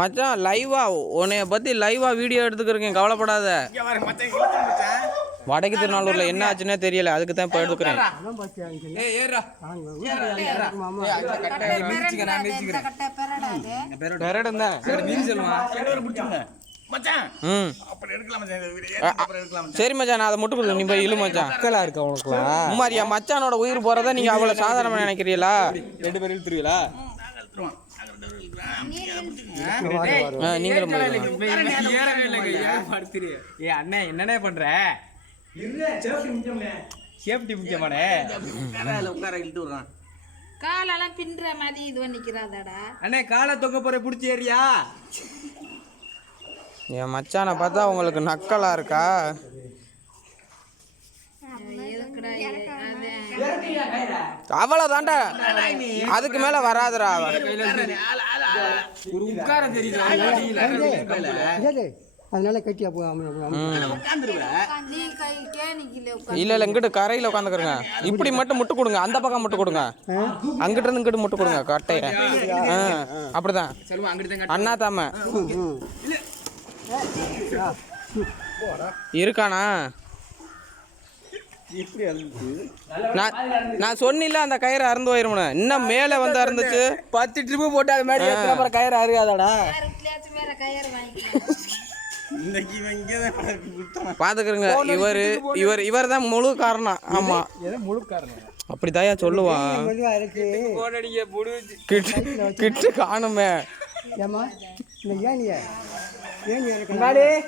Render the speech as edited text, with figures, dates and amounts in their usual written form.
மச்சான் லைவா உன்னைய பத்தி லைவா வீடியோ எடுத்துக்கிறேன், கவலைப்படாத. வடக்கு திருநாளூர்ல என்ன ஆச்சுன்னே தெரியல, அதுக்கு தான் இப்போ எடுத்துக்கிறேன். சரி மச்சான், நான் அதை மட்டும் கொடுத்து நீ போய் இழு மச்சான். இருக்கு அவனுக்கு உமாரியா மச்சானோட உயிர் போறத நீங்க அவ்வளவு சாதாரணமா நினைக்கிறீங்களா? 2 பேரும் இழுத்துருவீங்களா? நீங்களும் அண்ணே என்னண்ணே பண்ற? சேஃப்டி முக்கியமானே. காலெல்லாம் பின்ற மாதிரி இது பண்ணிக்கிறாதடா அண்ணே. காலை தொங்க போற புடிச்சு ஏறியா? என் மச்சானை பார்த்தா உங்களுக்கு நக்கலா இருக்கா? அவ்வளவு தாண்டா, அதுக்கு மேல வராதுடா. ஒரு உட்கார தெரியல, அதனால கட்டியா இல்ல இங்கிட்டு கரையில உட்காந்துக்கிறங்க. இப்படி மட்டும் முட்டு கொடுங்க, அந்த பக்கம் முட்டு கொடுங்க, அங்கிட்ட இருந்து இங்கிட்டு முட்டு கொடுங்க கட்டைய. அப்படிதான் அண்ணா தாம இருக்கானா? நான் சொன்னில அந்த கயிறு அறுந்து போயிருமுன்னு. இன்னும் மேல வந்து அறுந்துச்சு. 10 ட்ரிப்பு போட்டு அது மாதிரி கயிறு அறுக்காதடா. பாத்துக்கிறங்க, இவர் தான் முழு காரணம். ஆமா முழு காரணம் அப்படிதாயா சொல்லுவான். கிட்டு காணுமே. ஏன்